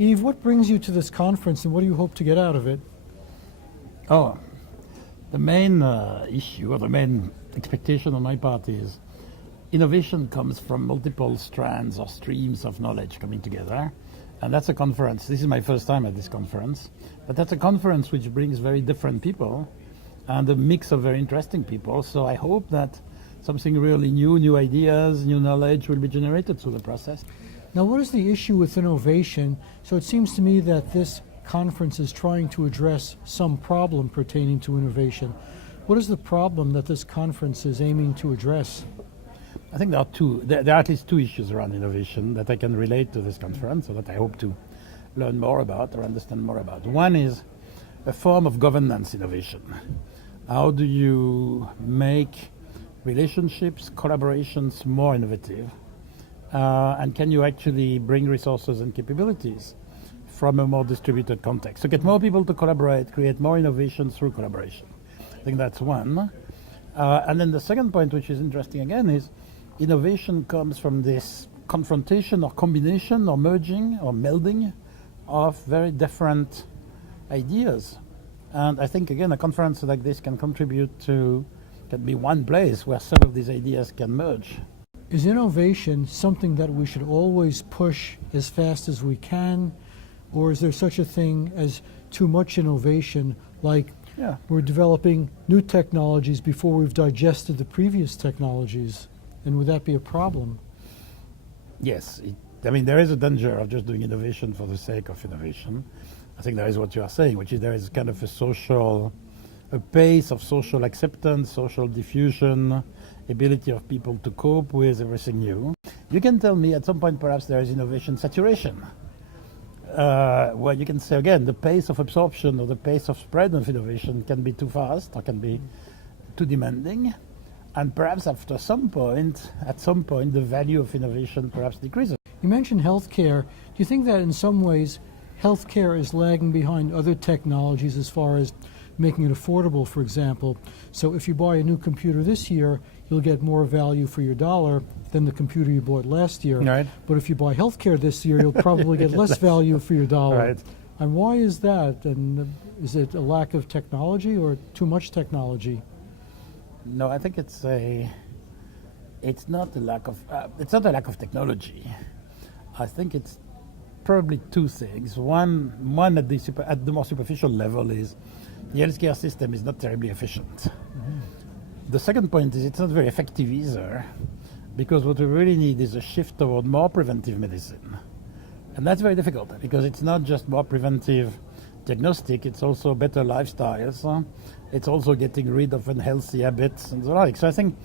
Yves, what brings you to this conference and what do you hope to get out of it? Oh, the main issue or the main expectation on my part is innovation comes from multiple strands or streams of knowledge coming together. And that's a conference. This is my first time at this conference. But that's a conference which brings very different people and a mix of very interesting people. So I hope that something really new ideas, new knowledge will be generated through the process. Now, what is the issue with innovation? So it seems to me that this conference is trying to address some problem pertaining to innovation. What is the problem that this conference is aiming to address? I think there are at least two issues around innovation that I can relate to this conference, or that I hope to learn more about or understand more about. One is a form of governance innovation. How do you make relationships, collaborations more innovative? And can you actually bring resources and capabilities from a more distributed context? So get more people to collaborate, create more innovation through collaboration. I think that's one. And then the second point, which is interesting again, is innovation comes from this confrontation or combination or merging or melding of very different ideas. And I think, again, a conference like this can be one place where some of these ideas can merge. Is innovation something that we should always push as fast as we can? Or is there such a thing as too much innovation, like we're developing new technologies before we've digested the previous technologies? And would that be a problem? Yes. There is a danger of just doing innovation for the sake of innovation. I think that is what you are saying, which is there is kind of a pace of social acceptance, social diffusion, ability of people to cope with everything new. You can tell me at some point perhaps there is innovation saturation, where you can say again the pace of absorption or the pace of spread of innovation can be too fast or can be too demanding. And perhaps at some point, the value of innovation perhaps decreases. You mentioned healthcare. Do you think that in some ways healthcare is lagging behind other technologies as far as making it affordable, for example? So if you buy a new computer this year, you'll get more value for your dollar than the computer you bought last year. Right. But if you buy healthcare this year, you'll probably get less value for your dollar. Right. And why is that? And is it a lack of technology or too much technology? No, I think it's not a lack of technology. I think it's probably two things. One at the more superficial level is the healthcare system is not terribly efficient. Mm-hmm. The second point is it's not very effective either, because what we really need is a shift toward more preventive medicine. And that's very difficult because it's not just more preventive diagnostic, it's also better lifestyles. It's also getting rid of unhealthy habits and the like. So I think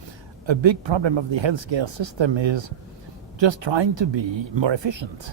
a big problem of the healthcare system is just trying to be more efficient.